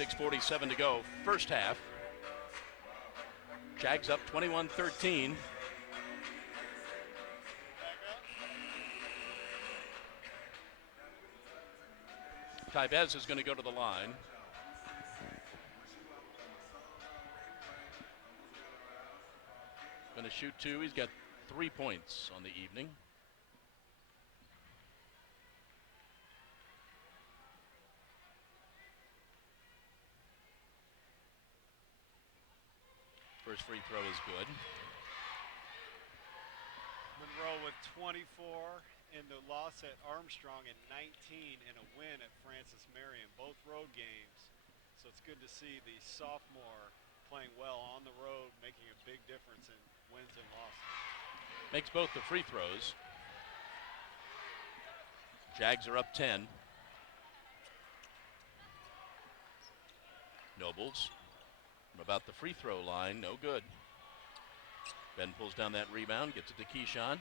6:47 to go, first half. Jags up 21-13. Tybez is going to go to the line. Going to shoot two. He's got 3 points on the evening. First free throw is good. Monroe with 24 in the loss at Armstrong and 19 in a win at Francis Marion, both road games. So it's good to see the sophomore playing well on the road, making a big difference in wins and losses. Makes both the free throws. Jags are up 10. Nobles from about the free throw line, no good. Ben pulls down that rebound, gets it to Keyshawn.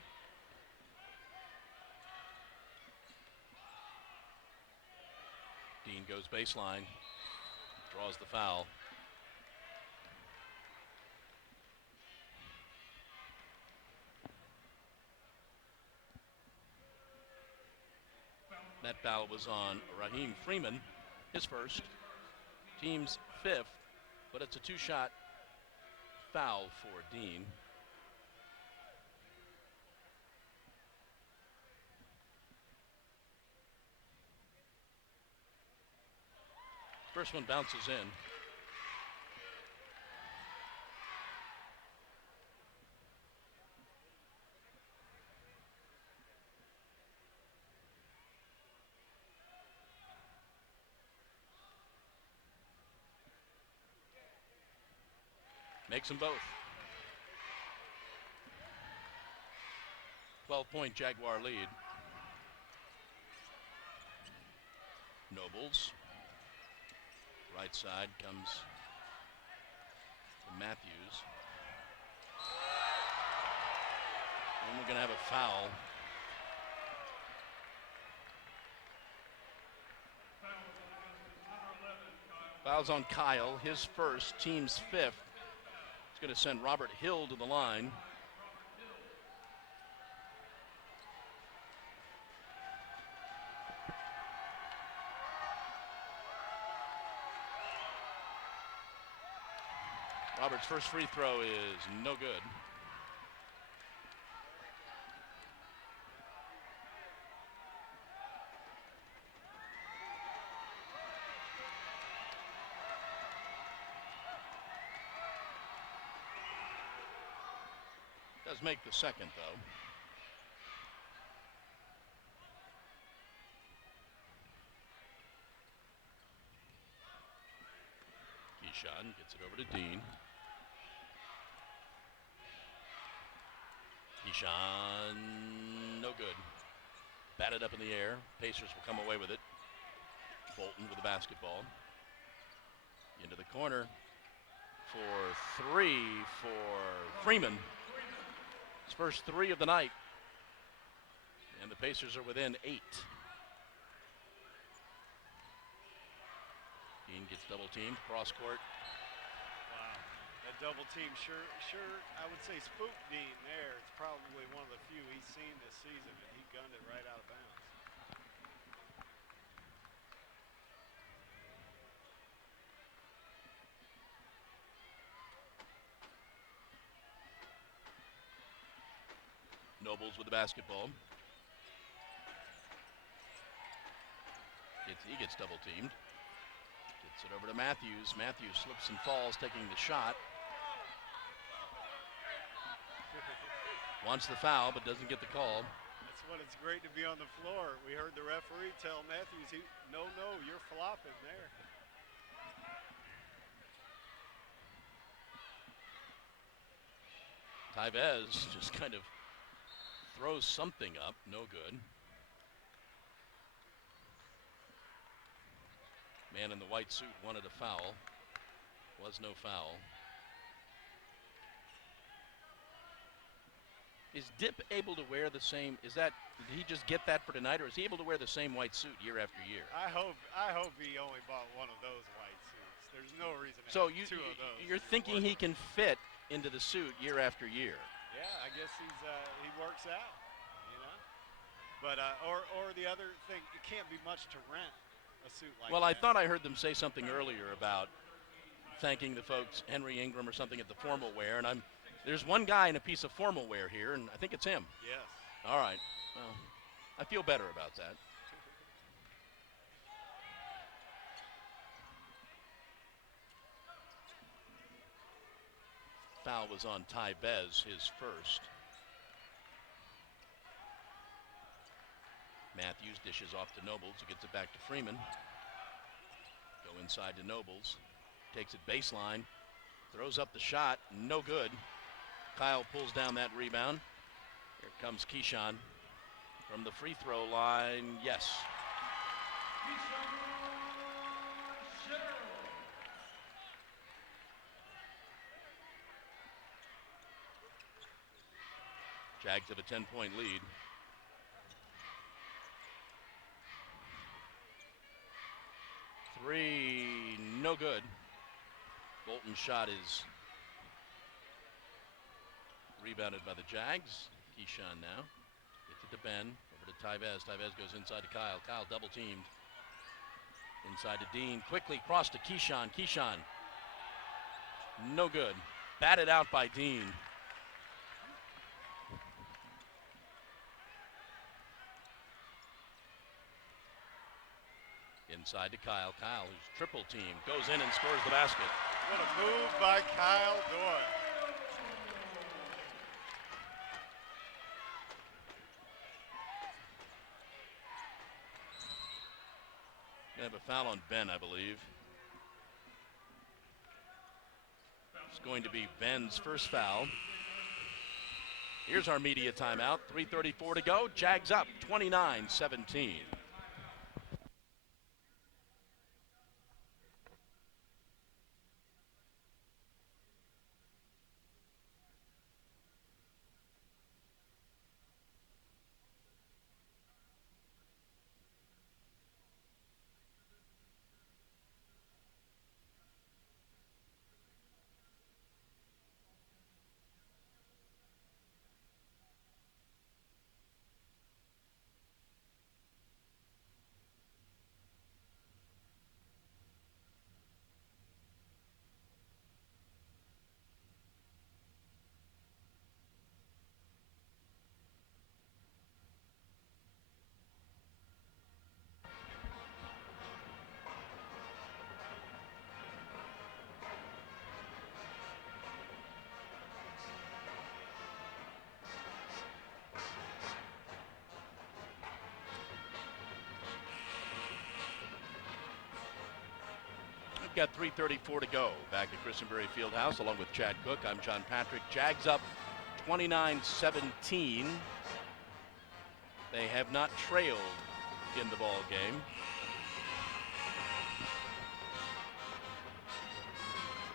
Dean goes baseline, draws the foul. That foul was on Raheem Freeman, his first, team's fifth, but it's a two-shot foul for Dean. First one bounces in. Makes them both. 12-point Jaguar lead. Nobles. Right side comes to Matthews. And we're going to have a foul. Foul's on Kyle, his first, team's fifth. It's going to send Robert Hill to the line. Robert's first free throw is no good. Does make the second, though. Keyshawn gets it over to Dean. Keyshawn, no good. Batted up in the air. Pacers will come away with it. Bolton with the basketball. Into the corner for three for Freeman. His first three of the night. And the Pacers are within 8. Dean gets double teamed, cross court. Wow, that double team sure, I would say spooked Dean there. It's probably one of the few he's seen this season, and he gunned it right out of bounds. Nobles with the basketball. He gets double teamed. Gets it over to Matthews. Matthews slips and falls, taking the shot. Wants the foul, but doesn't get the call. That's what it's great to be on the floor. We heard the referee tell Matthews, no, you're flopping there. Tybez just kind of throws something up, no good. Man in the white suit wanted a foul. Was no foul. Is Dip able to wear the same, did he just get that for tonight, or is he able to wear the same white suit year after year? I hope he only bought one of those white suits. There's no reason to So have two of those. you're thinking he can fit into the suit year after year. Yeah, I guess he works out, you know. But or the other thing, it can't be much to rent a suit like Well, that. I thought I heard them say something earlier about thanking the folks, Henry Ingram or something, at the formal wear, and there's one guy in a piece of formal wear here, and I think it's him. Yes. All right. Well, I feel better about that. Foul was on Ty Bez, his first. Matthews dishes off to Nobles, who gets it back to Freeman. Go inside to Nobles. Takes it baseline. Throws up the shot. No good. Kyle pulls down that rebound. Here comes Keyshawn from the free throw line. Yes. Jags have a 10-point lead. Three, no good. Bolton's shot is rebounded by the Jags. Keyshawn now gets it to Ben, over to Tyvez. Tyvez goes inside to Kyle. Kyle double teamed. Inside to Dean. Quickly cross to Keyshawn. Keyshawn, no good. Batted out by Dean. Inside to Kyle. Kyle, who's triple team, goes in and scores the basket. What a move by Kyle Doyle. Gonna have a foul on Ben, I believe. It's going to be Ben's first foul. Here's our media timeout. 3:34 to go. Jags up 29-17. We've got 3:34 to go. Back at Christenberry Fieldhouse, along with Chad Cook. I'm John Patrick. Jags up 29-17. They have not trailed in the ball game.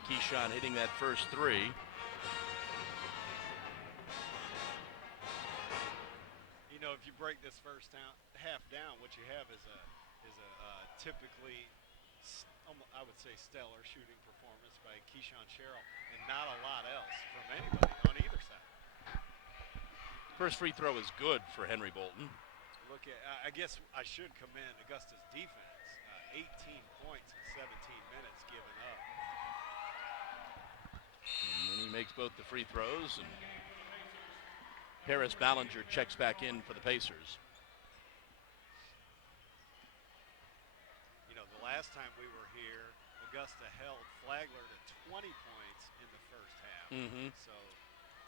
Keyshawn hitting that first three. You know, if you break this first half down, what you have is a typically, I would say, stellar shooting performance by Keyshawn Sherrill, and not a lot else from anybody on either side. First free throw is good for Henry Bolton. Look at, I guess I should commend Augusta's defense. 18 points in 17 minutes given up. And then he makes both the free throws, and Harris Ballinger checks back in for the Pacers. You know, the last time we were here, Augusta held Flagler to 20 points in the first half. So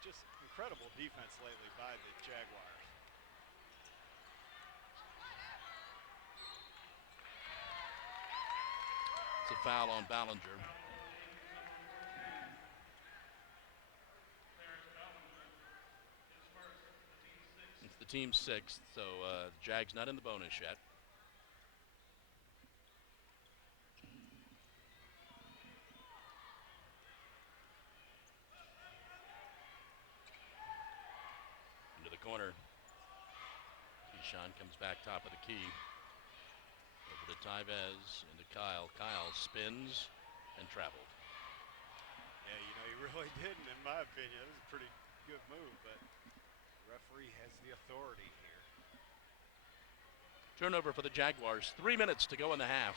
just incredible defense lately by the Jaguars. It's a foul on Ballinger. It's the team's sixth, so Jags not in the bonus yet. Into the corner. Keyshawn comes back top of the key. Over to Tyvez, into Kyle. Kyle spins, and traveled. Yeah, you know, he really didn't, in my opinion. It was a pretty good move, but the referee has the authority here. Turnover for the Jaguars. 3 minutes to go in the half.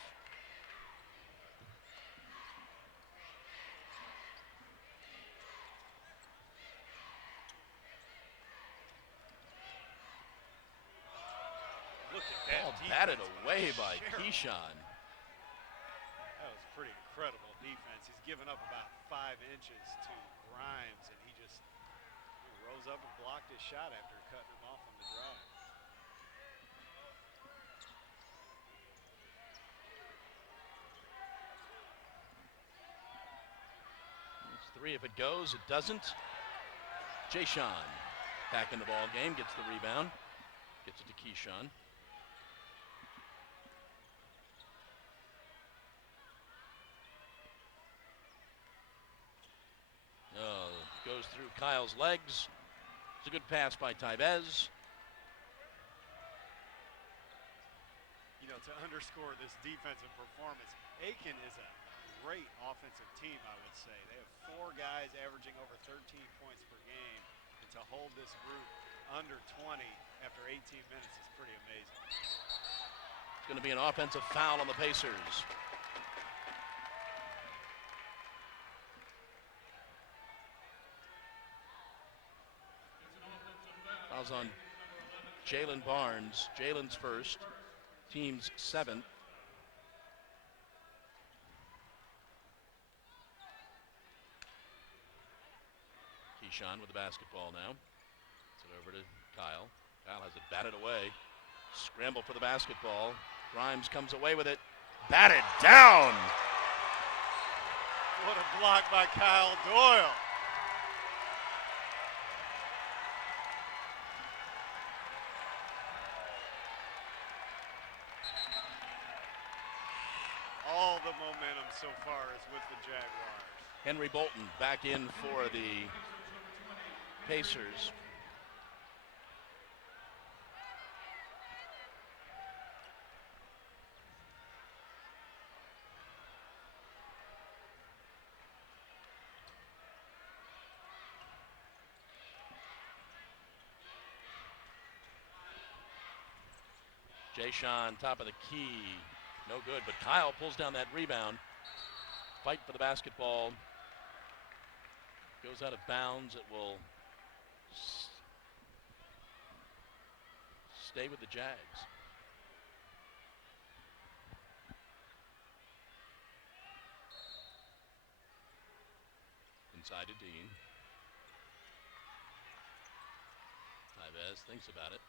Look at that. Ball Defense batted away by Sheriff. Keyshawn. That was pretty incredible defense. He's given up about 5 inches to Grimes, and he rose up and blocked his shot after cutting him off on the drive. It's 3 if it goes. It doesn't. Jayshawn back in the ball game, gets the rebound, gets it to Keyshawn. Goes through Kyle's legs. It's a good pass by Tybez. You know, to underscore this defensive performance, Aiken is a great offensive team, I would say. They have 4 guys averaging over 13 points per game, and to hold this group under 20 after 18 minutes is pretty amazing. It's going to be an offensive foul on the Pacers. Foul's on Jalen Barnes. Jalen's first, team's 7th. Keyshawn with the basketball now. It's it over to Kyle. Kyle has it batted away. Scramble for the basketball. Grimes comes away with it. Batted down. What a block by Kyle Doyle. All the momentum so far is with the Jaguars. Henry Bolton back in for the Pacers. Jayshawn, top of the key. No good, but Kyle pulls down that rebound. Fight for the basketball. Goes out of bounds. It will stay with the Jags. Inside to Dean. Tybez thinks about it.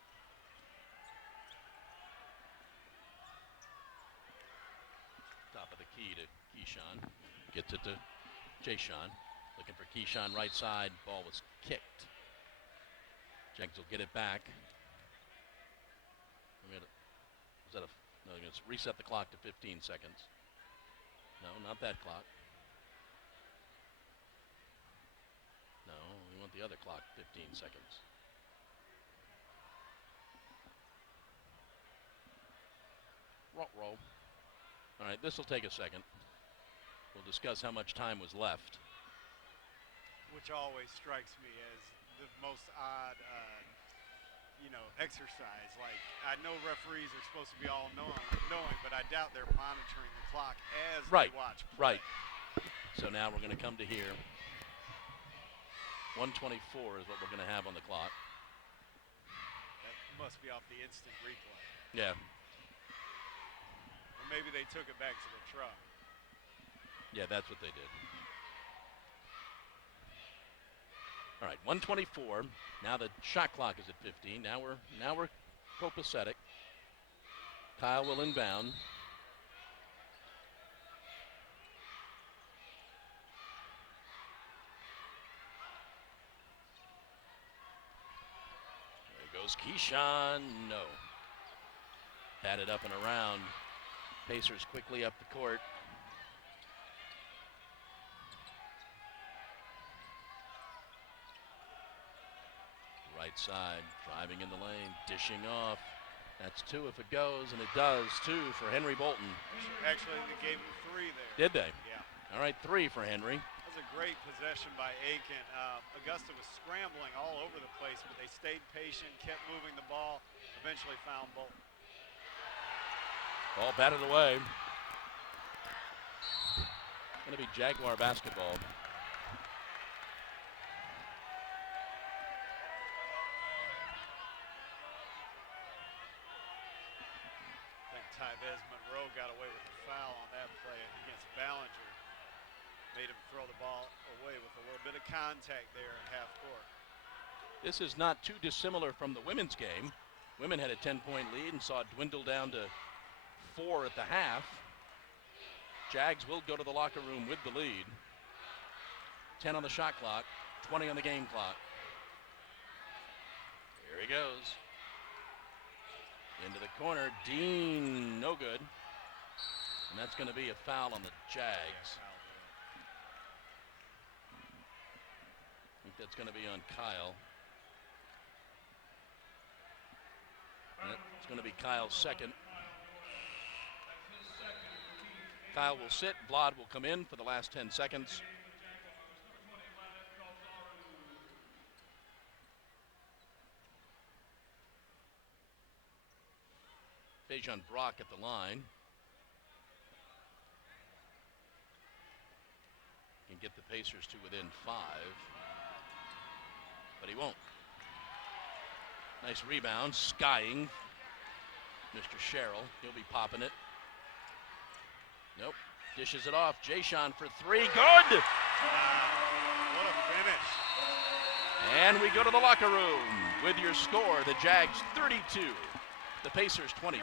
Top of the key to Keyshawn. Gets it to Jayshawn. Looking for Keyshawn right side. Ball was kicked. Jags will get it back. Was that no, they're going to reset the clock to 15 seconds. No, not that clock. No, we want the other clock, 15 seconds. Roll. All right, this will take a second. We'll discuss how much time was left. Which always strikes me as the most odd, exercise. Like, I know referees are supposed to be all knowing, but I doubt they're monitoring the clock as they watch play. Right. So now we're going to come to here. 1:24 is what we're going to have on the clock. That must be off the instant replay. Yeah. Or maybe they took it back to the truck. Yeah, that's what they did. All right, 1:24. Now the shot clock is at 15. Now we're copacetic. Kyle will inbound. There goes Keyshawn. No. Batted up and around. Pacers quickly up the court. Right side, driving in the lane, dishing off. That's 2 if it goes, and it does. 2 for Henry Bolton. Actually, they gave him 3 there. Did they? Yeah. All right, 3 for Henry. That was a great possession by Aiken. Augusta was scrambling all over the place, but they stayed patient, kept moving the ball, eventually found Bolton. Ball batted away. Going to be Jaguar basketball. I think Tyvez Monroe got away with the foul on that play against Ballinger. Made him throw the ball away with a little bit of contact there in half court. This is not too dissimilar from the women's game. Women had a 10-point lead and saw it dwindle down to 4 at the half. Jags will go to the locker room with the lead. 10 on the shot clock, 20 on the game clock. Here he goes. Into the corner, Dean, no good. And that's going to be a foul on the Jags. I think that's going to be on Kyle. It's going to be Kyle's second. Kyle will sit, Blod will come in for the last 10 seconds. Fajon Brock at the line. Can get the Pacers to within 5. But he won't. Nice rebound, skying. Mr. Sherrill, he'll be popping it. Nope, dishes it off. Jason for 3, good! What a finish. And we go to the locker room with your score, the Jags 32, the Pacers 22.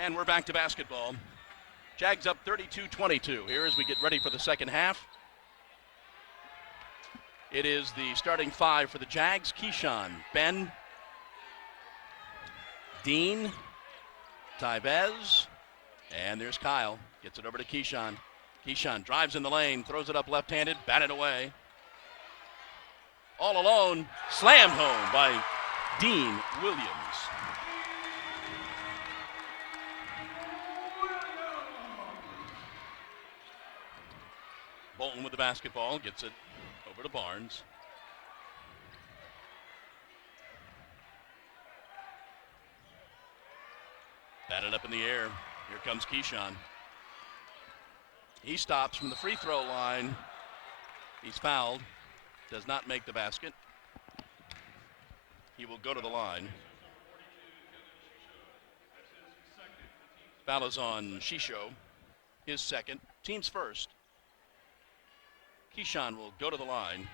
And we're back to basketball. Jags up 32-22 here as we get ready for the second half. It is the starting five for the Jags. Keyshawn, Ben, Dean, Tyvez, and there's Kyle. Gets it over to Keyshawn. Keyshawn drives in the lane, throws it up left-handed, batted away. All alone, slammed home by Dean Williams. Bolton with the basketball, gets it over to Barnes. Batted up in the air. Here comes Keyshawn. He stops from the free throw line. He's fouled. Does not make the basket. He will go to the line. Foul is on Shisho. His second. Team's first. Keyshawn will go to the line.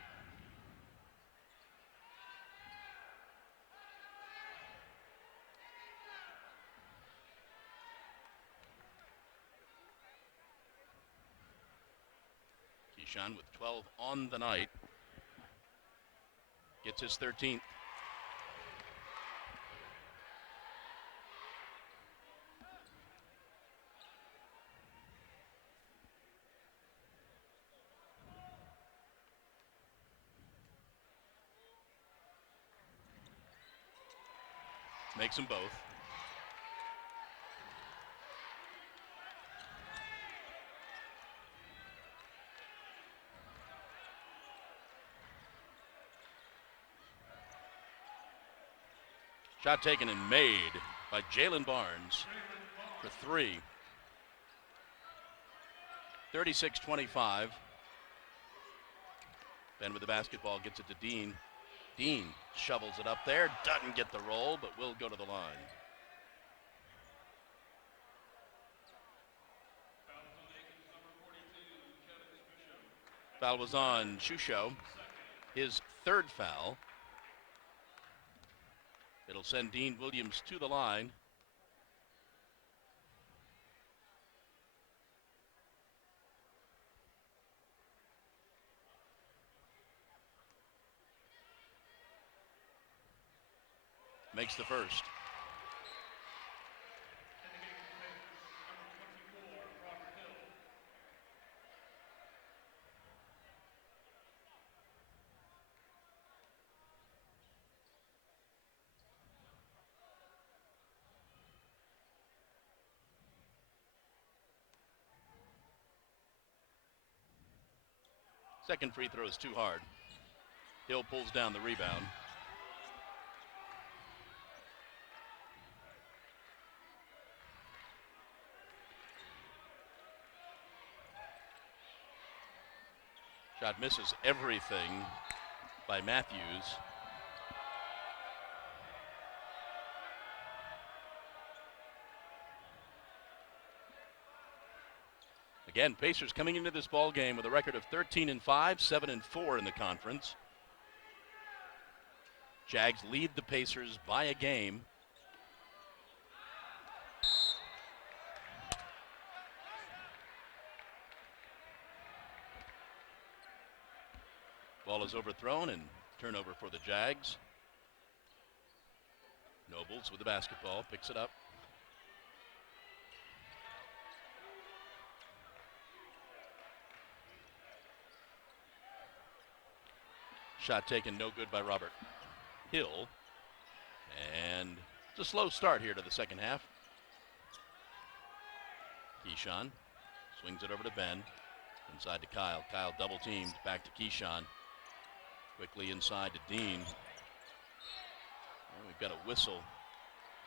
Keyshawn with 12 on the night. Gets his 13th. Makes them both. Shot taken and made by Jalen Barnes for three. 36-25. Ben with the basketball gets it to Dean. Dean shovels it up there, doesn't get the roll, but will go to the line. Foul was on Shusho, his third foul. It'll send Dean Williams to the line. Makes the first. Second free throw is too hard. Hill pulls down the rebound. Shot misses everything by Matthews. Again, Pacers coming into this ball game with a record of 13-5, 7-4 in the conference. Jags lead the Pacers by a game. Ball is overthrown and turnover for the Jags. Nobles with the basketball, picks it up. Shot taken, no good by Robert Hill. And it's a slow start here to the second half. Keyshawn swings it over to Ben. Inside to Kyle. Kyle double teamed. Back to Keyshawn. Quickly inside to Dean. Well, we've got a whistle.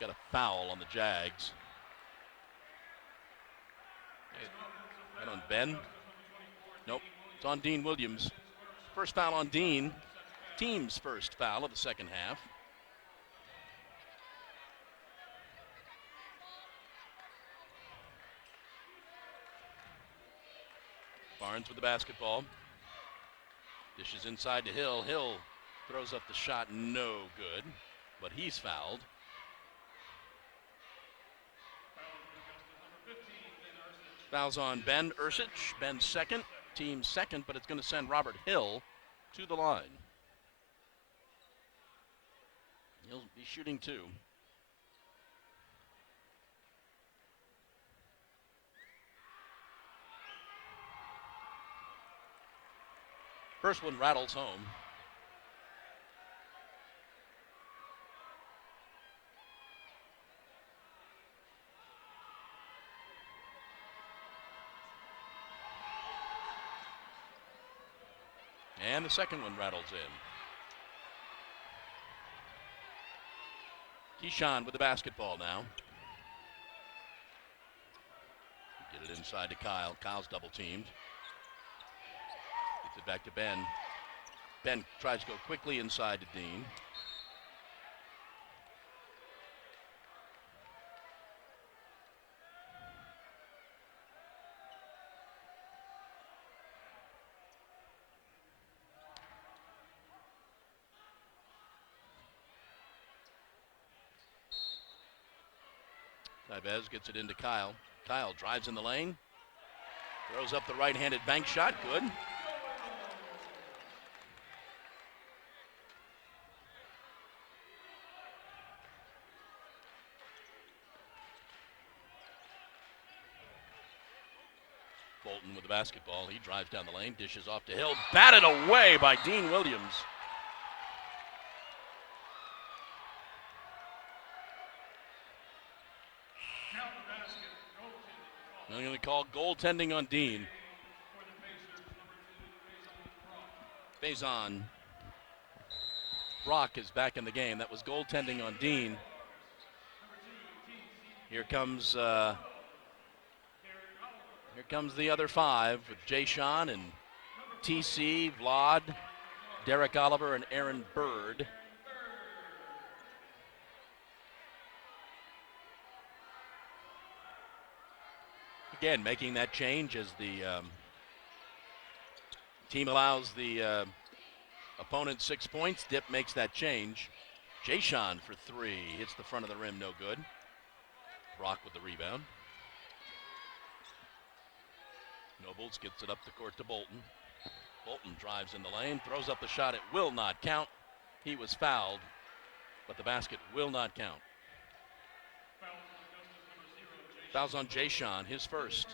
Got a foul on the Jags. That on Ben? Nope. It's on Dean Williams. First foul on Dean. Team's first foul of the second half. Barnes with the basketball. Dishes inside to Hill. Hill throws up the shot, no good, but he's fouled. Fouls on Ben Ursich. Ben's second, team second, but it's going to send Robert Hill to the line. He'll be shooting two. First one rattles home. And the second one rattles in. Keyshawn with the basketball now. Get it inside to Kyle. Kyle's double teamed. Gets it back to Ben. Ben tries to go quickly inside to Dean. Tibez gets it into Kyle. Kyle drives in the lane. Throws up the right-handed bank shot. Good. Bolton with the basketball. He drives down the lane. Dishes off to Hill. Batted away by Dean Williams. I'm going to call goaltending on Dean. Faison. Brock is back in the game. That was goaltending on Dean. Here comes the other five with Jay Sean and TC, Vlad, Derek Oliver, and Aaron Bird. Again, making that change as the team allows the opponent 6 points. Dip makes that change. Jay Sean for three. Hits the front of the rim, no good. Brock with the rebound. Nobles gets it up the court to Bolton. Bolton drives in the lane, throws up the shot. It will not count. He was fouled, but the basket will not count. Fouls on Jay Sean, his first.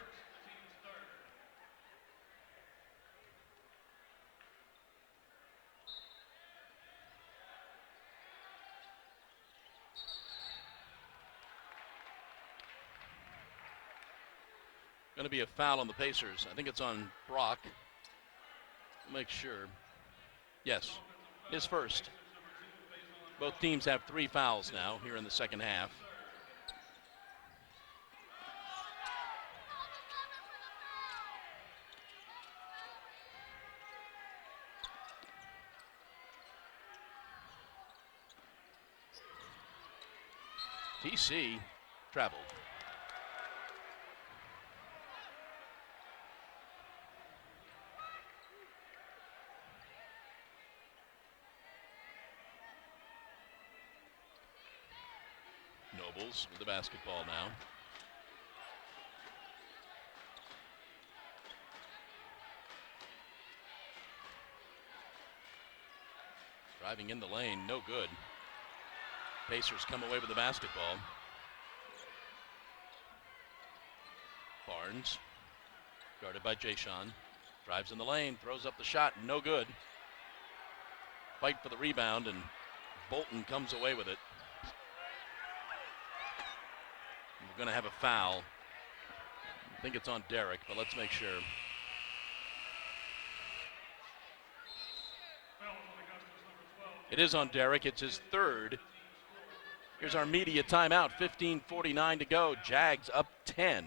Going to be a foul on the Pacers. I think it's on Brock. Make sure. Yes, his first. Both teams have 3 fouls now here in the second half. TC traveled. Nobles with the basketball now. Driving in the lane, no good. Pacers come away with the basketball. Barnes, guarded by Jay Sean, drives in the lane, throws up the shot, no good. Fight for the rebound, and Bolton comes away with it. We're going to have a foul. I think it's on Derek, but let's make sure. It is on Derek. It's his third. Here's our media timeout. 15:49 to go. Jags up 10.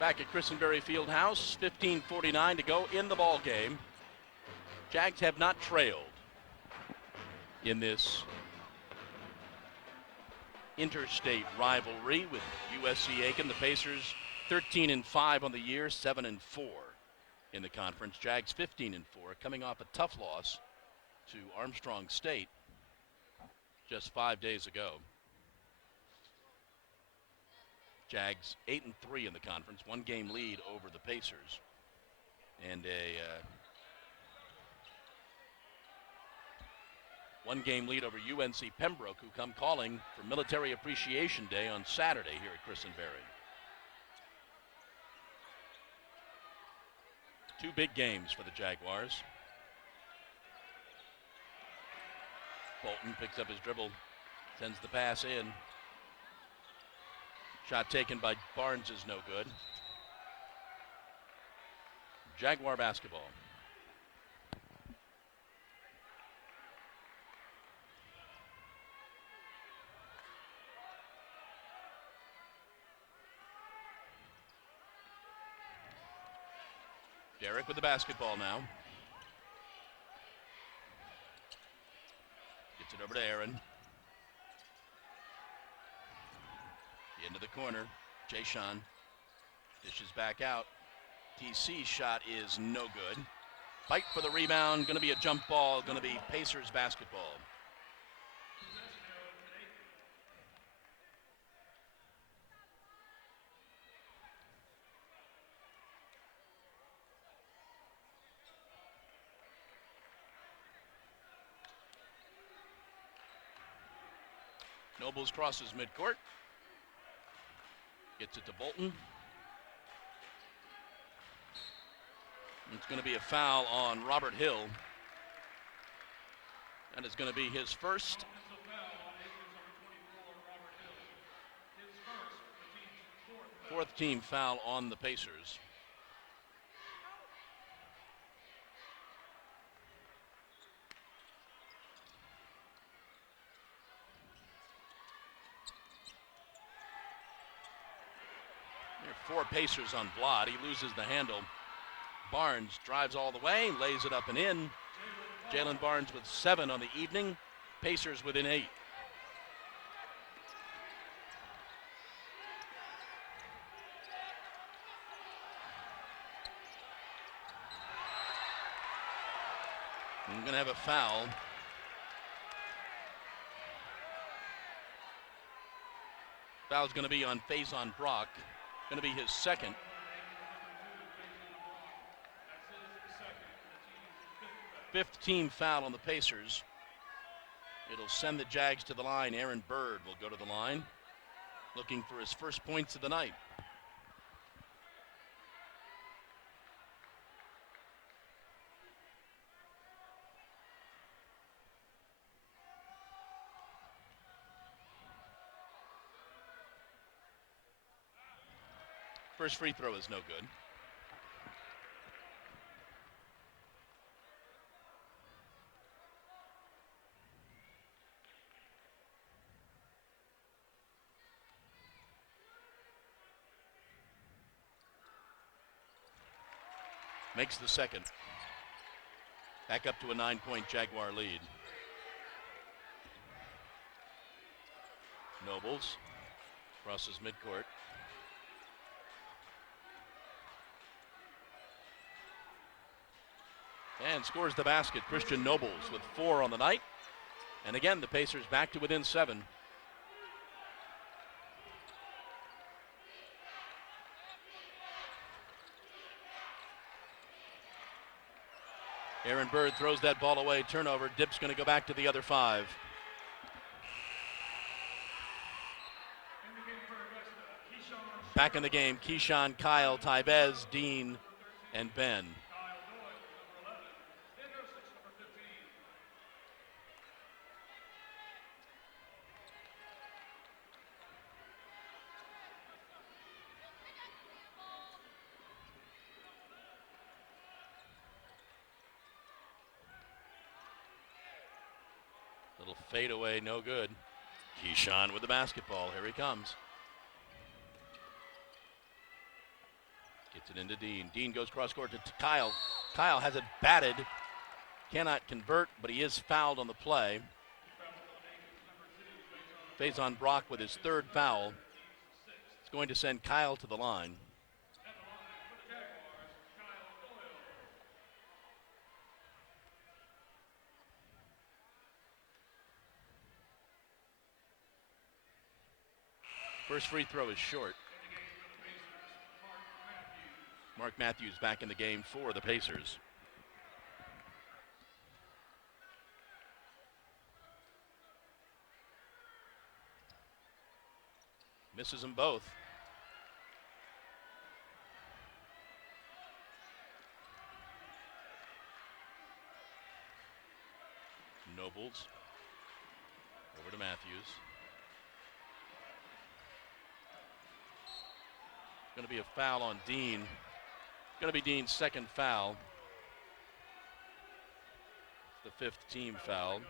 Back at Christenberry Fieldhouse, 15:49 to go in the ball game. Jags have not trailed in this interstate rivalry with USC Aiken. The Pacers 13-5 on the year, 7-4 in the conference. Jags 15-4, coming off a tough loss to Armstrong State just 5 days ago. Jags 8-3 in the conference, 1-game lead over the Pacers, and a 1-game lead over UNC Pembroke, who come calling for Military Appreciation Day on Saturday here at Christenberry. 2 big games for the Jaguars. Bolton picks up his dribble, sends the pass in. Shot taken by Barnes is no good. Jaguar basketball. Derek with the basketball now. Gets it over to Aaron. Into the corner. Jay-Sean dishes back out. TC's shot is no good. Fight for the rebound. Going to be a jump ball. Going to be Pacers basketball. Nobles crosses midcourt. Gets it to Bolton. It's going to be a foul on Robert Hill. That is going to be his first. Fourth team foul on the Pacers. There are 4 Pacers on Blot. He loses the handle. Barnes drives all the way, lays it up and in. Jalen Barnes with 7 on the evening. Pacers within 8. I'm going to have a foul. Foul's going to be on Faison Brock. Going to be his second. Fifth team foul on the Pacers. It'll send the Jags to the line. Aaron Bird will go to the line, looking for his first points of the night. First free throw is no good. Makes the second. Back up to a 9-point Jaguar lead. Nobles crosses midcourt. And scores the basket. Christian Nobles with 4 on the night. And again, the Pacers back to within 7. Aaron Bird throws that ball away. Turnover. Dip's going to go back to the other 5. Back in the game, Keyshawn, Kyle, Tybez, Dean, and Ben. Little fadeaway, no good. Keyshawn with the basketball. Here he comes. Gets it into Dean. Dean goes cross court to Kyle. Kyle has it batted. Cannot convert, but he is fouled on the play. Faison Brock with his third foul. It's going to send Kyle to the line. First free throw is short. Mark Matthews back in the game for the Pacers. Misses them both. Nobles over to Matthews. Going to be a foul on Dean. Going to be Dean's second foul. The fifth team foul.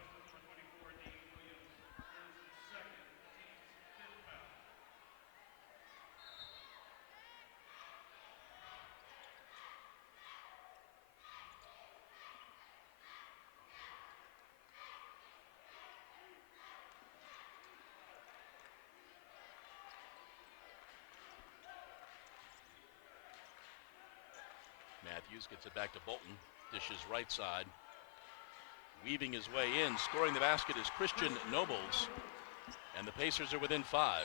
Matthews gets it back to Bolton. Dishes right side. Weaving his way in. Scoring the basket is Christian Nobles. And the Pacers are within 5.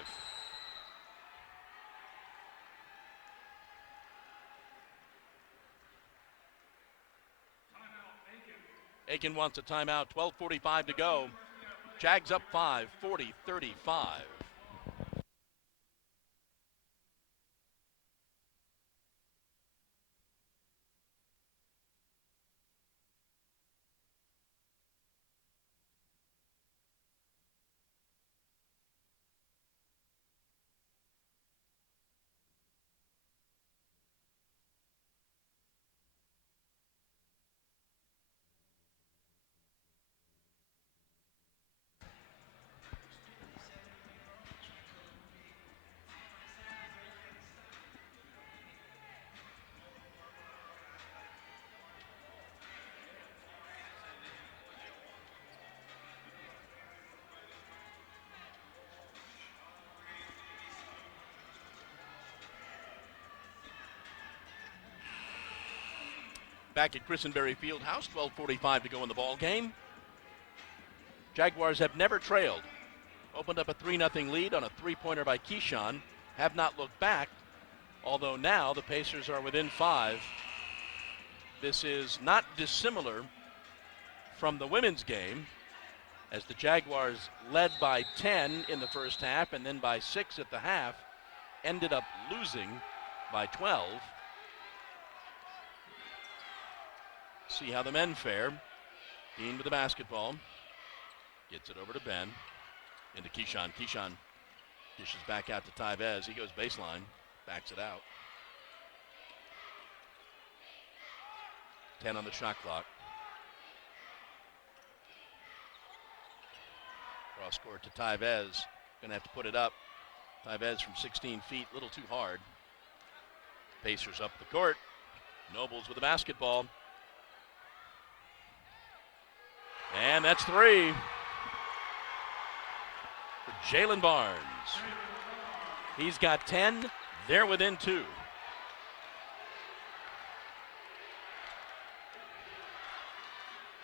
Aiken wants a timeout. 12:45 to go. Jags up 5, 40-35. Back at Christenberry Fieldhouse, 12:45 to go in the ball game. Jaguars have never trailed. Opened up a 3-0 lead on a three-pointer by Keyshawn. Have not looked back, although now the Pacers are within 5. This is not dissimilar from the women's game, as the Jaguars led by 10 in the first half and then by 6 at the half, ended up losing by 12. See how the men fare. Dean with the basketball. Gets it over to Ben. Into Keyshawn. Keyshawn dishes back out to Tyvez. He goes baseline. Backs it out. 10 on the shot clock. Cross court to Tyvez. Going to have to put it up. Tyvez from 16 feet. A little too hard. Pacers up the court. Nobles with the basketball. And that's 3 for Jalen Barnes. He's got 10. They're within 2.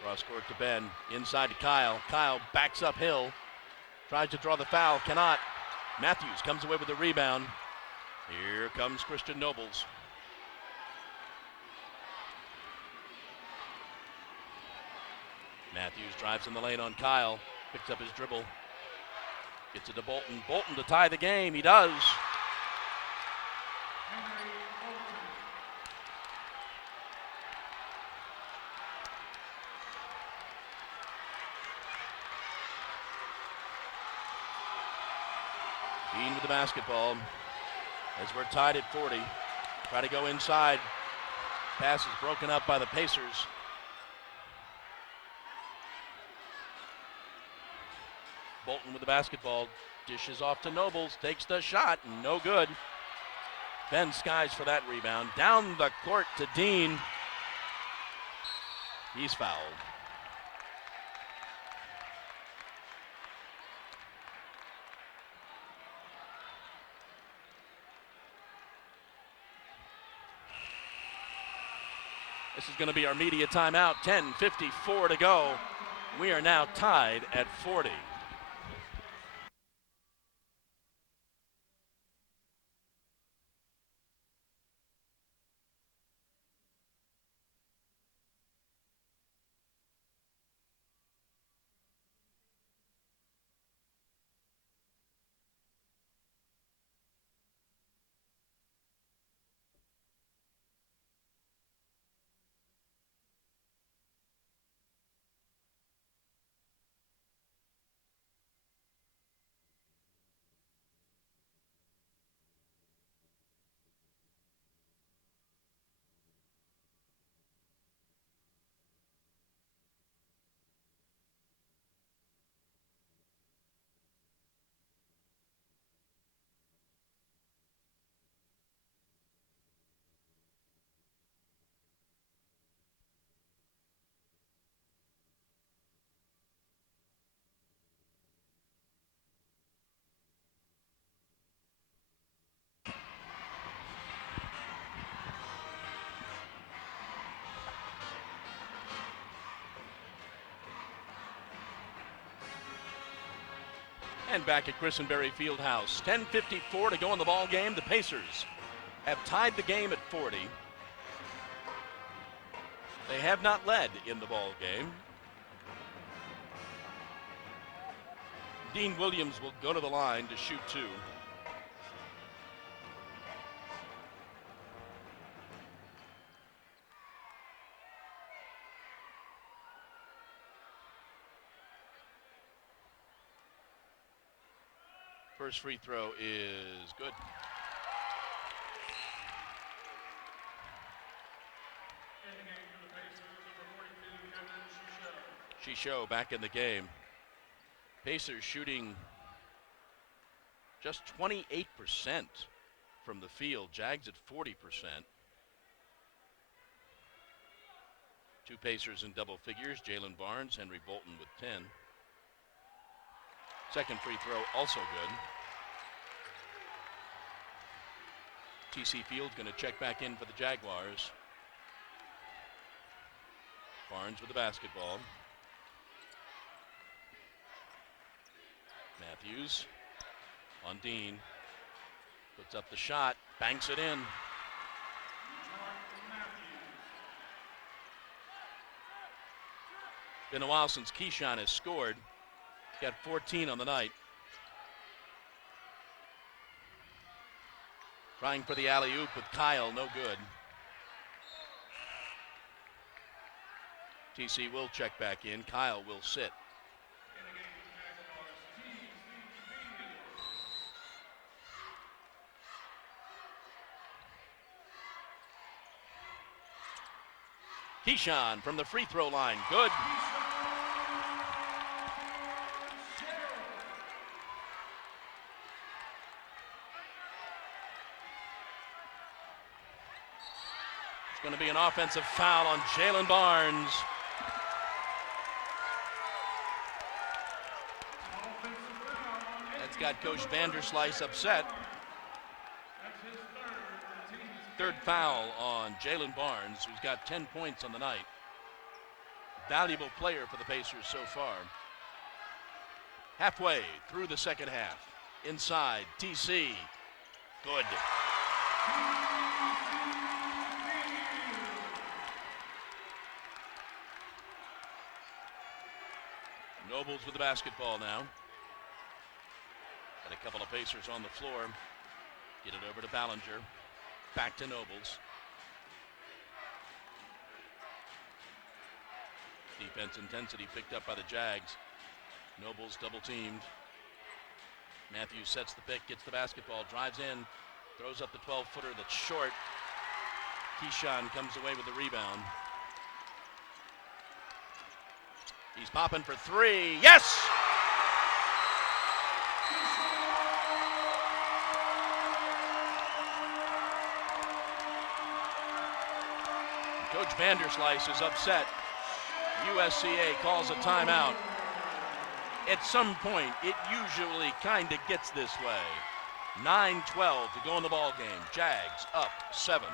Cross court to Ben. Inside to Kyle. Kyle backs uphill. Tries to draw the foul. Cannot. Matthews comes away with the rebound. Here comes Christian Nobles. Matthews drives in the lane on Kyle. Picks up his dribble. Gets it to Bolton. Bolton to tie the game. He does. Dean with the basketball. As we're tied at 40. Try to go inside. Pass is broken up by the Pacers. Bolton with the basketball, dishes off to Nobles, takes the shot, no good. Ben Skies for that rebound. Down the court to Dean. He's fouled. This is going to be our media timeout. 10:54 to go. We are now tied at 40. And back at Christenberry Fieldhouse. 10:54 to go in the ball game. The Pacers have tied the game at 40. They have not led in the ball game. Dean Williams will go to the line to shoot two. First free throw is good. Shisho back in the game. Pacers shooting just 28% from the field. Jags at 40%. Two Pacers in double figures. Jalen Barnes, Henry Bolton with 10. Second free throw also good. TC Field's going to check back in for the Jaguars. Barnes with the basketball. Matthews on Dean. Puts up the shot, banks it in. Been a while since Keyshawn has scored. Got 14 on the night. Trying for the alley-oop with Kyle, no good. TC will check back in. Kyle will sit. Keyshawn from the free throw line, good. It's going to be an offensive foul on Jalen Barnes. That's got Coach Vanderslice upset. Third foul on Jalen Barnes, who's got 10 points on the night. Valuable player for the Pacers so far. Halfway through the second half. Inside, TC. Good. Nobles with the basketball now. Got a couple of Pacers on the floor. Get it over to Ballinger. Back to Nobles. Defense intensity picked up by the Jags. Nobles double teamed. Matthews sets the pick, gets the basketball, drives in, throws up the 12-footer that's short. Keyshawn comes away with the rebound. He's popping for three. Yes! Coach Vanderslice is upset. USCA calls a timeout. At some point, it usually kind of gets this way. 9-12 to go in the ball game. Jags up 7.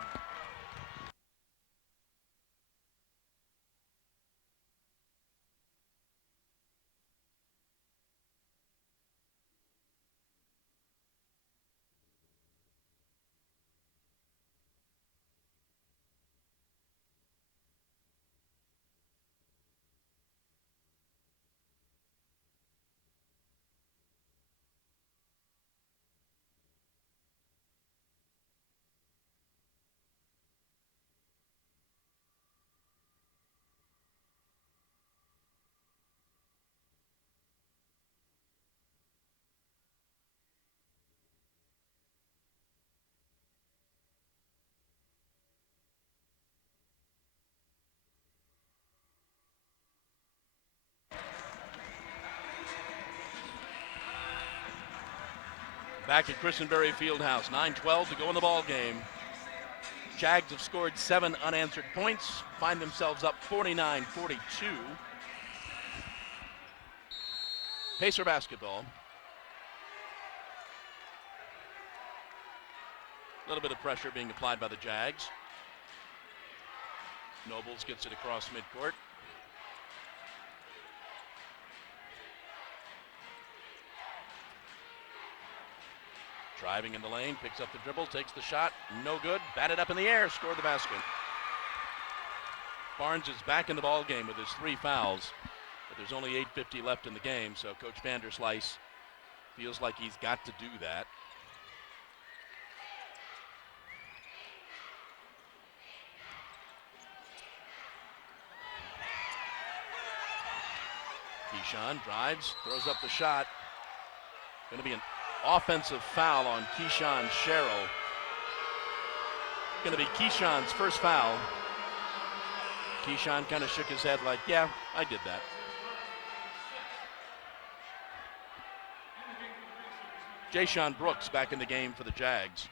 Back at Christenberry Fieldhouse, 9-12 to go in the ball game. Jags have scored 7 unanswered points, find themselves up 49-42. Pacer basketball. A little bit of pressure being applied by the Jags. Nobles gets it across midcourt. Driving in the lane, picks up the dribble, takes the shot, no good. Batted up in the air, scored the basket. Barnes is back in the ball game with his 3 fouls, but there's only 8:50 left in the game, so Coach Vanderslice feels like he's got to do that. Keyshawn drives, throws up the shot. Going to be an offensive foul on Keyshawn Sherrill. Going to be Keyshawn's first foul. Keyshawn kind of shook his head like, yeah, I did that. Jayshawn Brooks back in the game for the Jags.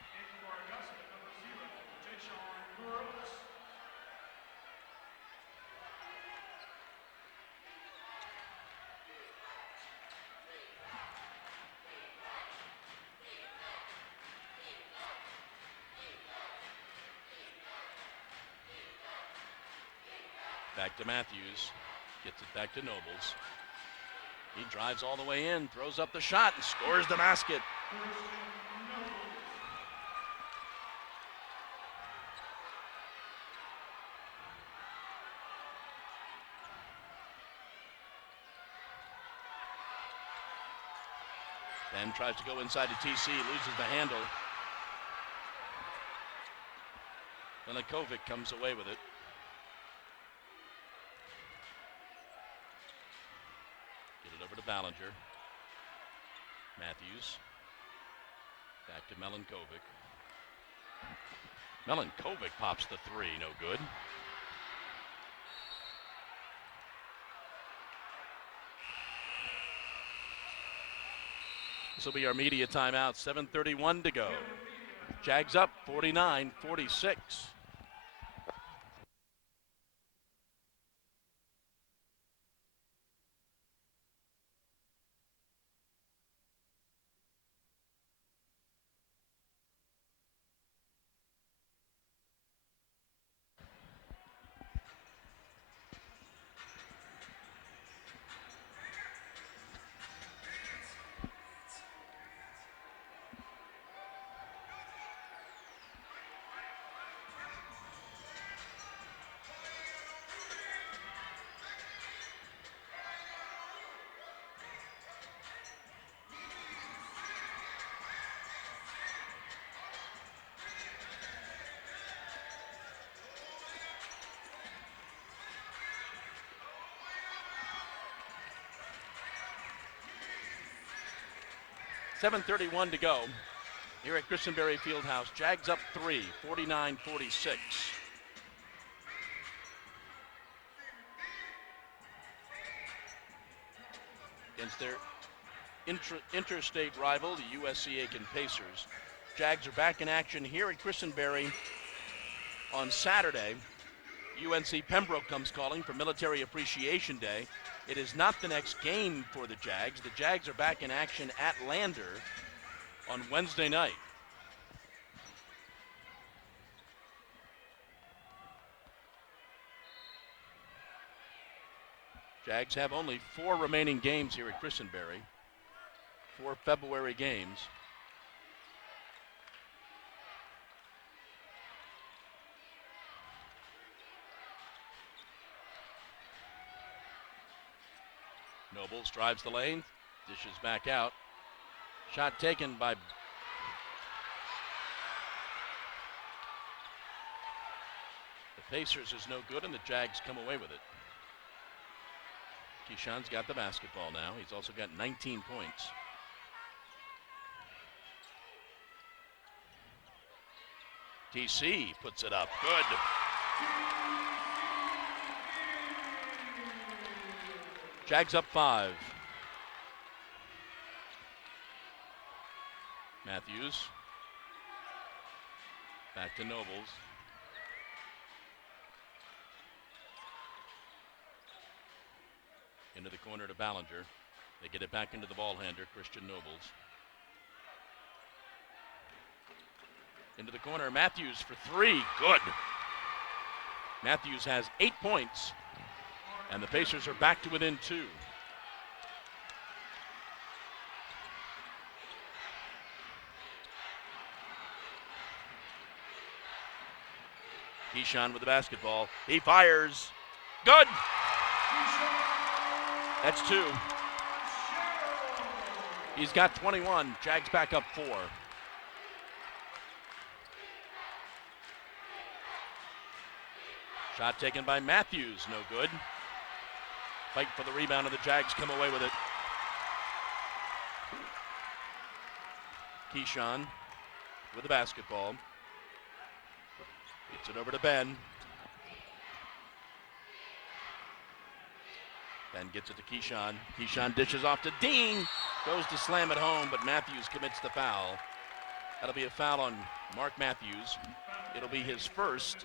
Back to Matthews, gets it back to Nobles. He drives all the way in, throws up the shot, and scores the basket. Then tries to go inside to TC, loses the handle. Velikovic comes away with it. Over to Ballinger. Matthews. Back to Melankovic. Melankovic pops the 3, no good. This will be our media timeout. 7:31 to go. Jags up 49-46. .7:31 to go here at Christenberry Fieldhouse. Jags up 3, 49-46. Against their interstate rival, the USC Aiken Pacers. Jags are back in action here at Christenberry on Saturday UNC Pembroke comes calling for Military Appreciation Day. It is not the next game for the Jags. The Jags are back in action at Lander on Wednesday night. Jags have only 4 remaining games here at Christenberry. 4 February games. Nobles drives the lane, dishes back out. Shot taken by the Pacers is no good, and the Jags come away with it. Keyshawn's got the basketball now. He's also got 19 points. TC puts it up. Good. Jags up 5. Matthews. Back to Nobles. Into the corner to Ballinger. They get it back into the ball handler, Christian Nobles. Into the corner, Matthews for 3. Good. Matthews has 8 points, and the Pacers are back to within 2. Keyshawn with the basketball. He fires. Good. That's 2. He's got 21. Jags back up 4. Shot taken by Matthews. No good. Fight for the rebound, and the Jags come away with it. Keyshawn with the basketball. Gets it over to Ben. Ben gets it to Keyshawn. Keyshawn dishes off to Dean. Goes to slam it home, but Matthews commits the foul. That'll be a foul on Mark Matthews. It'll be his first.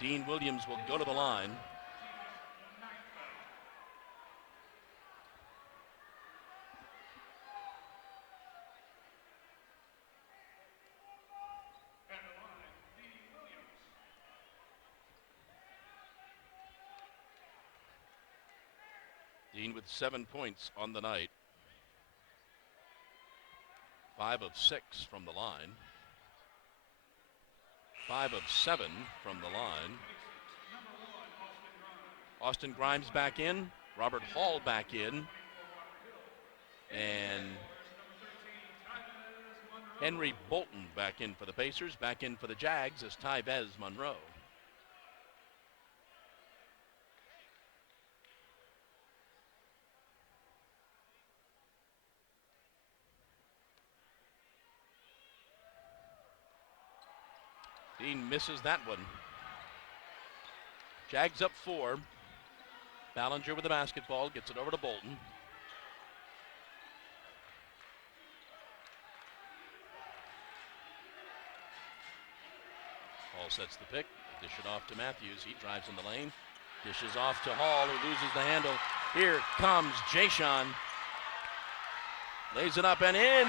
Dean Williams will go to the line. Dean with 7 points on the night. 5 of 6 from the line. 5 of 7 from the line. Austin Grimes back in. Robert Hall back in. And Henry Bolton back in for the Pacers. Back in for the Jags is Tyvez Monroe. Dean misses that one. Jags up 4. Ballinger with the basketball, gets it over to Bolton. Hall sets the pick, dish it off to Matthews. He drives in the lane, dishes off to Hall, who loses the handle. Here comes Jayshawn. Lays it up and in.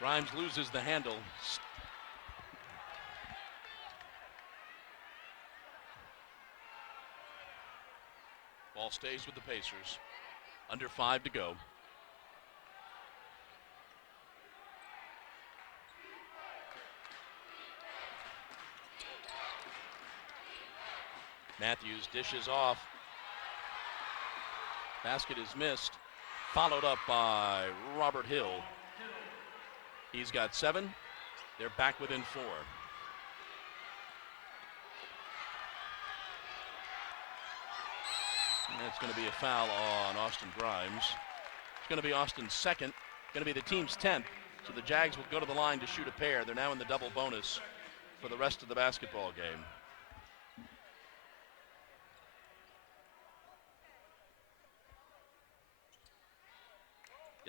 Grimes loses the handle. Ball stays with the Pacers. Under 5 to go. Matthews dishes off. Basket is missed. Followed up by Robert Hill. He's got 7. They're back within 4. And that's going to be a foul on Austin Grimes. It's going to be Austin's second. Going to be the team's 10th. So the Jags will go to the line to shoot a pair. They're now in the double bonus for the rest of the basketball game.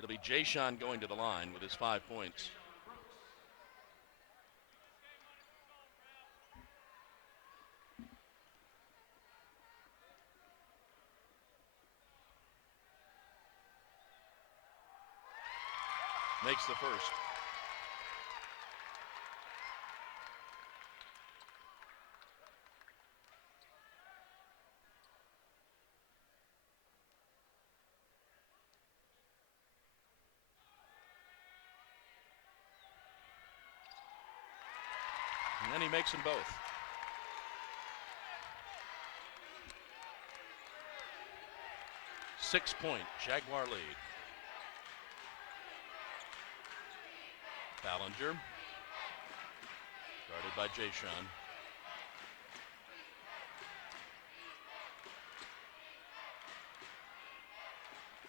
It'll be Jay-Sean going to the line with his 5 points. Makes the first. And then he makes them both. Six-point Jaguar lead. Ballinger, guarded by Jay-Sean.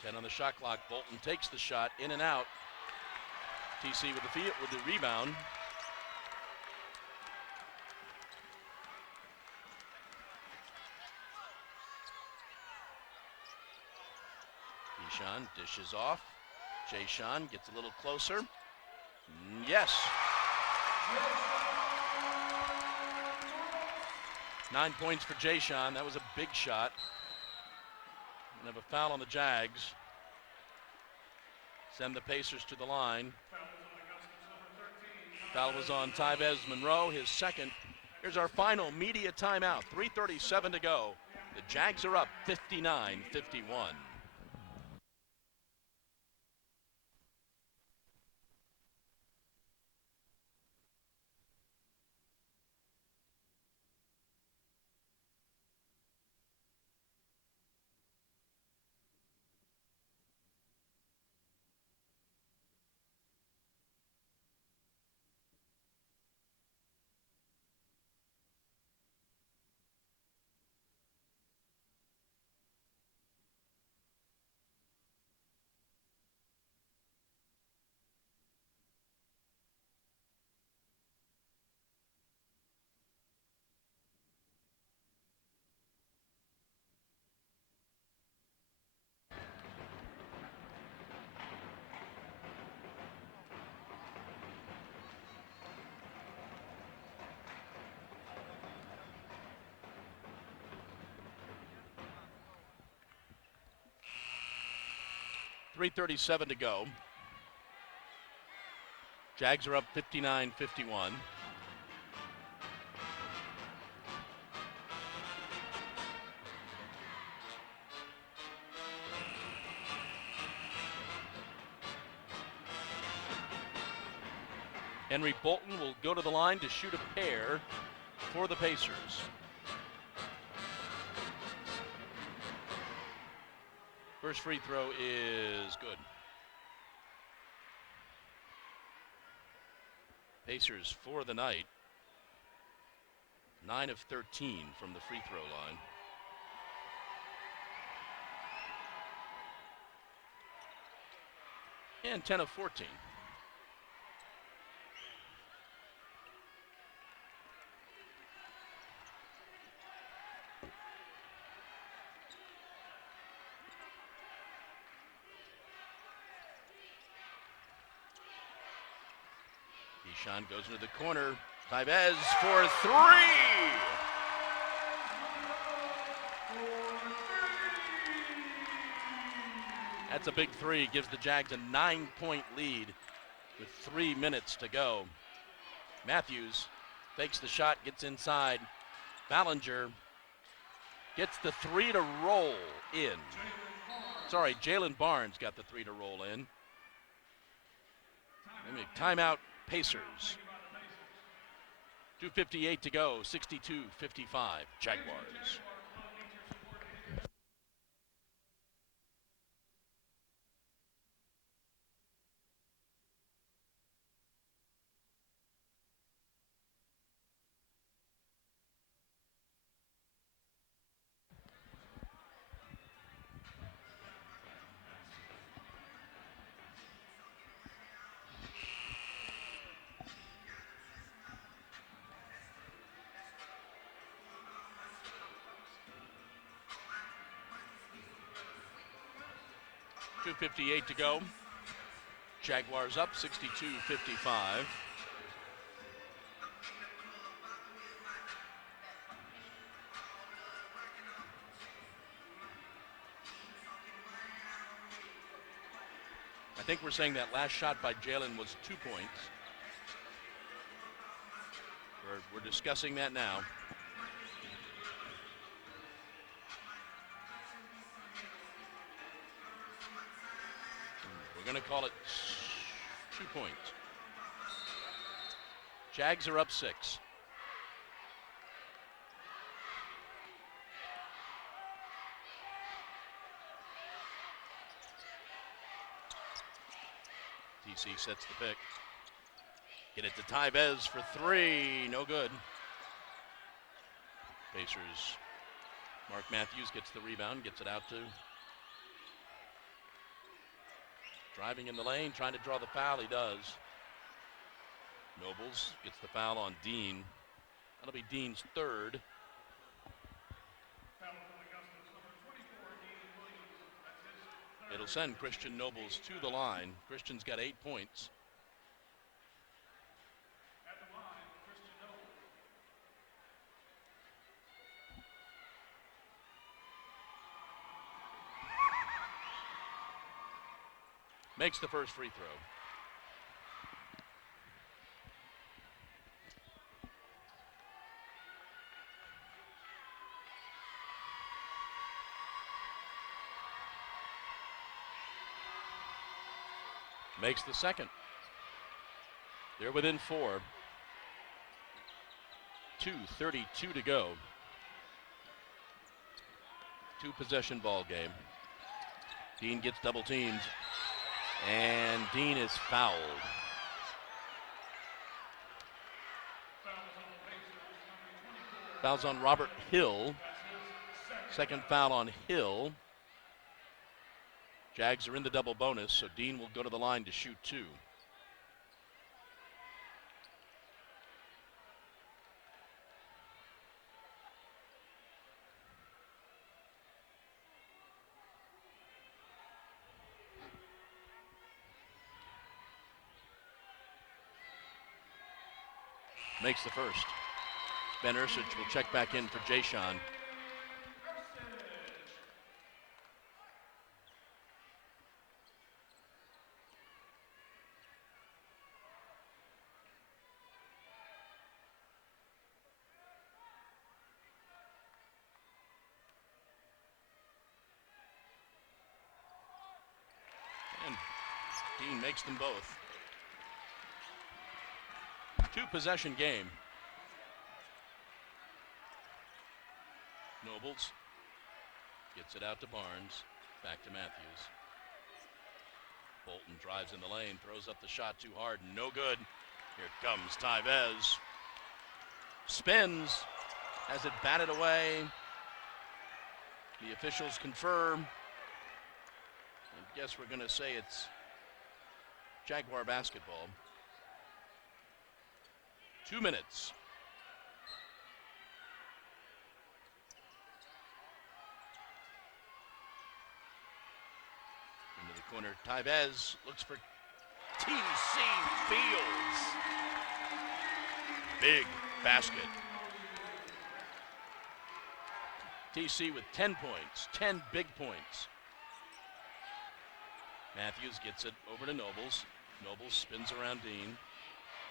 Ten on the shot clock. Bolton takes the shot, in and out. TC with the rebound. Jay-Sean dishes off. Jay-Sean gets a little closer. Yes. 9 points for Jay-Sean. That was a big shot. And have a foul on the Jags. Send the Pacers to the line. Foul was on Tyvez Monroe, his second. Here's our final media timeout. 3:37 to go. The Jags are up 59-51. .337 to go. Jags are up 59-51. Henry Bolton will go to the line to shoot a pair for the Pacers. First free throw is good. Pacers for the night. 9 of 13 from the free throw line. And 10 of 14. Sean goes into the corner. Tyvez for three. That's a big three. Gives the Jags a 9-point lead with 3 minutes to go. Matthews fakes the shot, gets inside. Ballinger gets the three to roll in. Sorry, Jalen Barnes got the three to roll in. Timeout. Pacers. 2:58 to go, 62-55, Jaguars. .258 to go. Jaguars up 62-55. I think we're saying that last shot by Jalen was 2 points. We're discussing that now. We're going to call it 2 points. Jags are up 6. TC sets the pick. Get it to Tyvez for 3. No good. Pacers. Mark Matthews gets the rebound, gets it out to. Driving in the lane, trying to draw the foul. He does. Nobles gets the foul on Dean. That'll be Dean's 3rd. It'll send Christian Nobles to the line. Christian's got 8 points. Makes the first free throw. Makes the second. They're within 4. 2:32 to go. 2-possession ball game. Dean gets double teamed. And Dean is fouled. Fouls on Robert Hill. Second foul on Hill. Jags are in the double bonus, so Dean will go to the line to shoot 2. Makes the first. Ben Ursich will check back in for Jayshon. And Dean makes them both. 2-possession game. Nobles gets it out to Barnes. Back to Matthews. Bolton drives in the lane, throws up the shot too hard, no good. Here comes Tyvez. Spins, has it batted away. The officials confirm. I guess we're going to say it's Jaguar basketball. 2 minutes. Into the corner, Tyvez looks for TC Fields. Big basket. TC with 10 points, 10 big points. Matthews gets it over to Nobles. Nobles spins around Dean.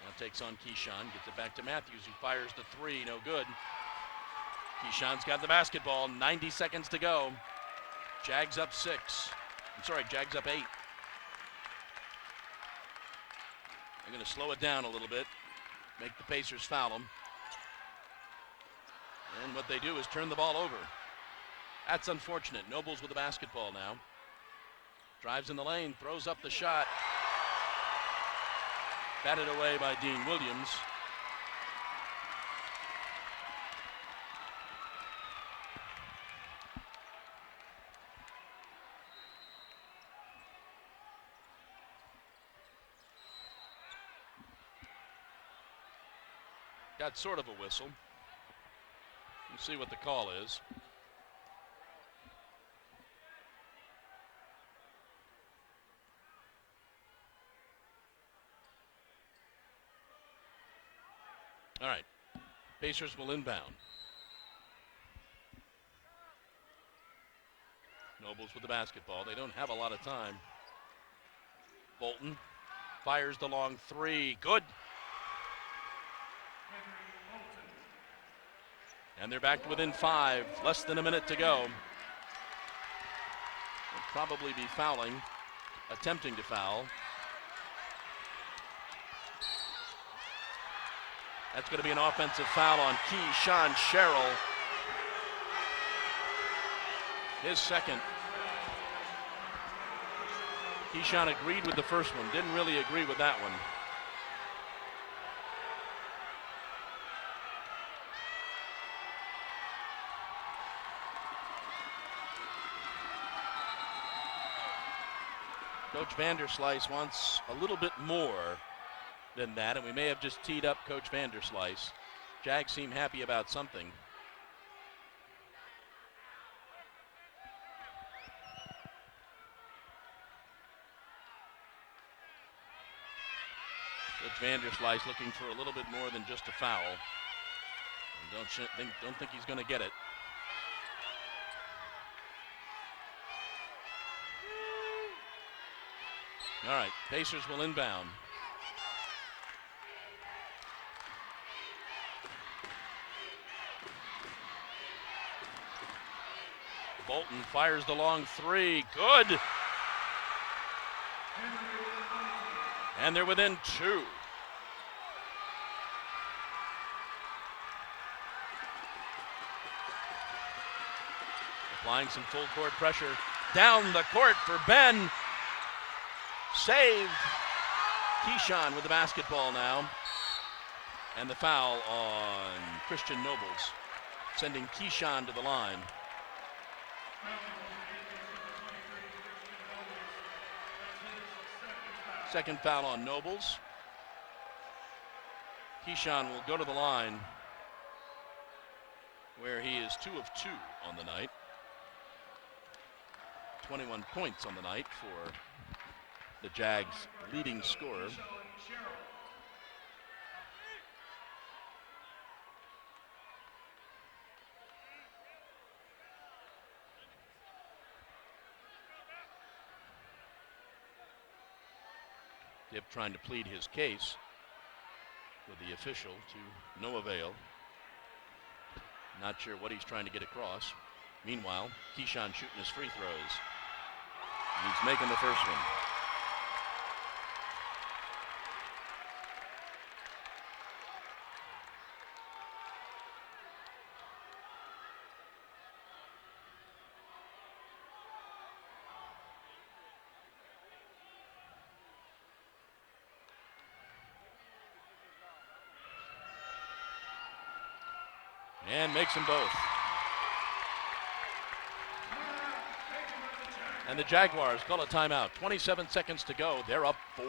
Now takes on Keyshawn, gets it back to Matthews, who fires the 3, no good. Keyshawn's got the basketball, 90 seconds to go. Jags up 6. Jags up 8. I'm going to slow it down a little bit, make the Pacers foul them. And what they do is turn the ball over. That's unfortunate. Nobles with the basketball now. Drives in the lane, throws up the shot. Batted away by Dean Williams. Got sort of a whistle. We'll see what the call is. All right. Pacers will inbound. Nobles with the basketball. They don't have a lot of time. Bolton fires the long three. Good. And they're back to within 5. Less than a minute to go. They'll probably be fouling. Attempting to foul. That's going to be an offensive foul on Keyshawn Sherrill. His second. Keyshawn agreed with the first one. Didn't really agree with that one. Coach Vanderslice wants a little bit more than that, and we may have just teed up Coach Vanderslice. Jags seem happy about something. Coach Vanderslice looking for a little bit more than just a foul. And don't think he's going to get it. All right, Pacers will inbound. Bolton fires the long three. Good. And they're within 2. Applying some full court pressure. Down the court for Ben. Saved. Keyshawn with the basketball now. And the foul on Christian Nobles, sending Keyshawn to the line. Second foul on Nobles. Keyshawn will go to the line, where he is 2 of 2 on the night. 21 points on the night for the Jags' leading scorer. Dip trying to plead his case with the official to no avail. Not sure what he's trying to get across. Meanwhile, Keyshawn shooting his free throws. And he's making the first one. And makes them both. And the Jaguars call a timeout. 27 seconds to go. They're up 4.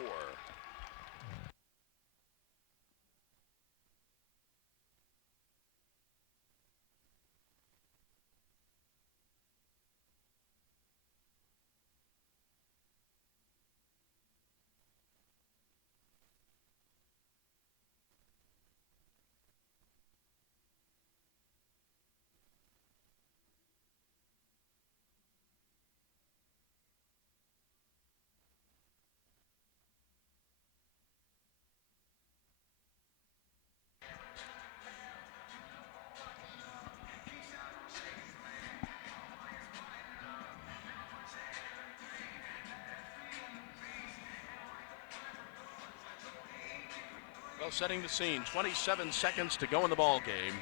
Well, setting the scene, 27 seconds to go in the ball game.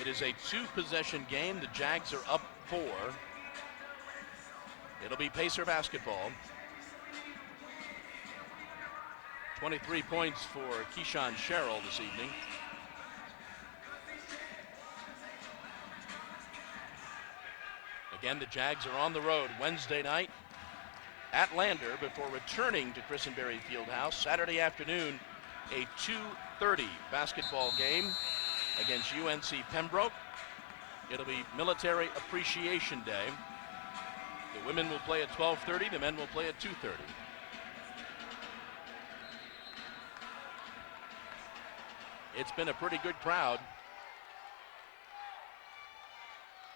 It is a 2-possession game. The Jags are up 4. It'll be Pacer basketball. 23 points for Keyshawn Sherrill this evening. Again, the Jags are on the road Wednesday night at Lander before returning to Christenberry Fieldhouse Saturday afternoon, a 2:30 basketball game against UNC Pembroke. It'll be Military Appreciation Day. The women will play at 12:30, the men will play at 2:30. It's been a pretty good crowd.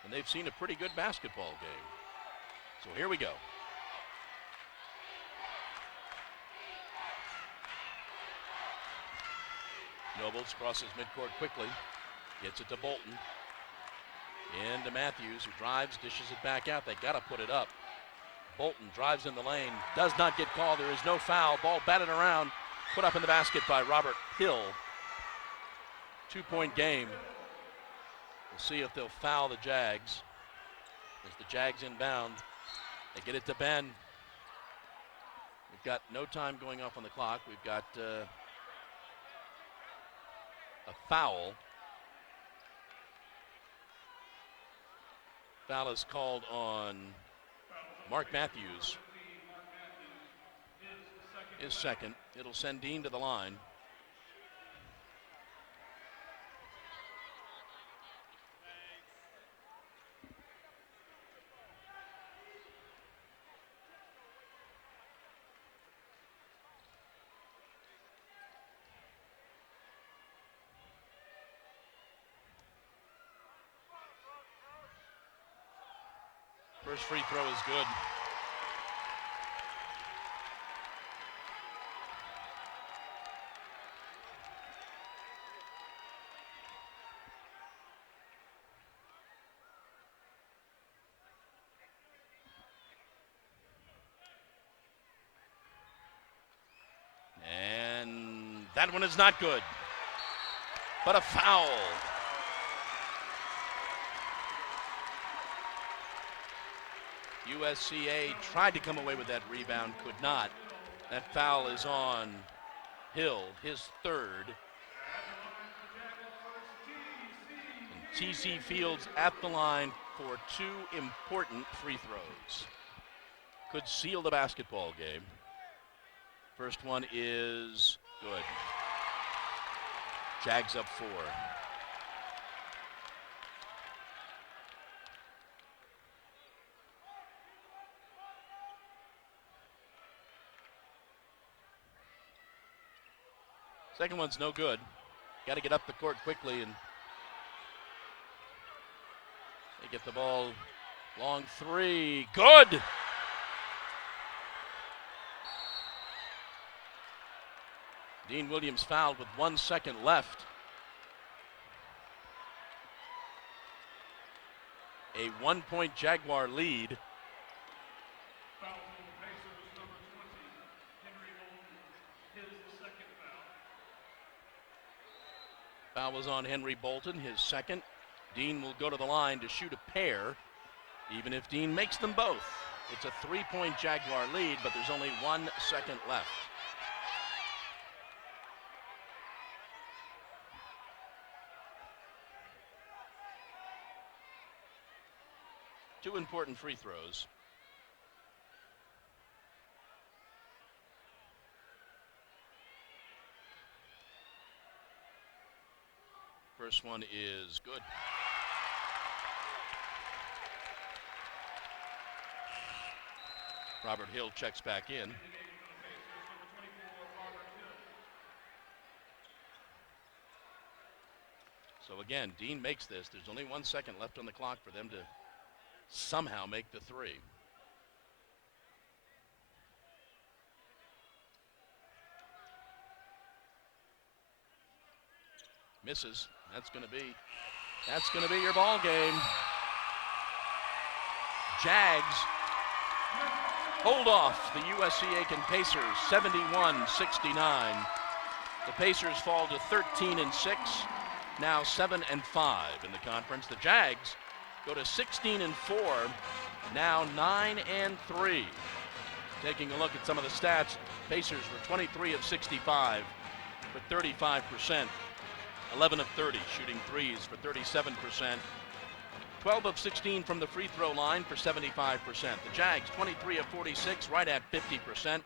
And they've seen a pretty good basketball game. So here we go. Nobles crosses midcourt quickly. Gets it to Bolton. Into Matthews, who drives, dishes it back out. They got to put it up. Bolton drives in the lane. Does not get called. There is no foul. Ball batted around. Put up in the basket by Robert Hill. 2-point game. We'll see if they'll foul the Jags. As the Jags inbound, they get it to Ben. We've got no time going off on the clock. We've got a foul. Foul is called on Mark Matthews. His second. It'll send Dean to the line. First free throw is good. And that one is not good, but a foul. USCA tried to come away with that rebound, could not. That foul is on Hill, his third. And TC Fields at the line for 2 important free throws. Could seal the basketball game. First one is good. Jags up 4. Second one's no good. Got to get up the court quickly, and they get the ball. Long three. Good! Dean Williams fouled with 1 second left. A 1-point Jaguar lead. Foul was on Henry Bolton, his second. Dean will go to the line to shoot a pair, even if Dean makes them both. It's a 3-point Jaguar lead, but there's only 1 second left. Two important free throws. First one is good. Robert Hill checks back in. So again, Dean makes this. There's only 1 second left on the clock for them to somehow make the three. Misses. That's going to be your ball game. Jags hold off the USC Aiken Pacers 71-69. The Pacers fall to 13-6, now 7-5 in the conference. The Jags go to 16-4, now 9-3. Taking a look at some of the stats, Pacers were 23 of 65 for 35%. 11 of 30 shooting threes for 37%. 12 of 16 from the free throw line for 75%. The Jags 23 of 46, right at 50%.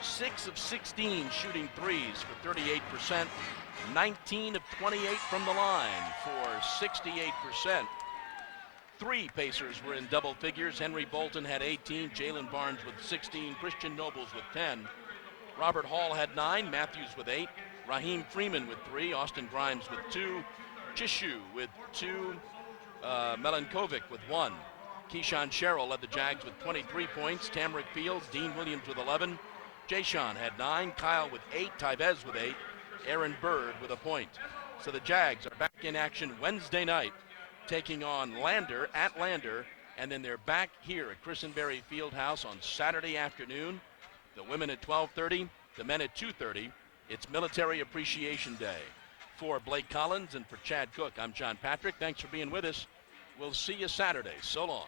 6 of 16 shooting threes for 38%. 19 of 28 from the line for 68%. 3 Pacers were in double figures. Henry Bolton had 18, Jalen Barnes with 16, Christian Nobles with 10. Robert Hall had 9, Matthews with 8, Raheem Freeman with 3. Austin Grimes with 2. Chishu with 2. Melankovic with 1. Keyshawn Sherrill led the Jags with 23 points. Tamarick Fields, Dean Williams with 11. Jayshawn had 9. Kyle with 8. Tyvez with 8. Aaron Bird with a point. So the Jags are back in action Wednesday night, taking on Lander at Lander, and then they're back here at Christenberry Fieldhouse on Saturday afternoon. The women at 12:30, the men at 2:30. It's Military Appreciation Day. For Blake Collins and for Chad Cook, I'm John Patrick. Thanks for being with us. We'll see you Saturday. So long.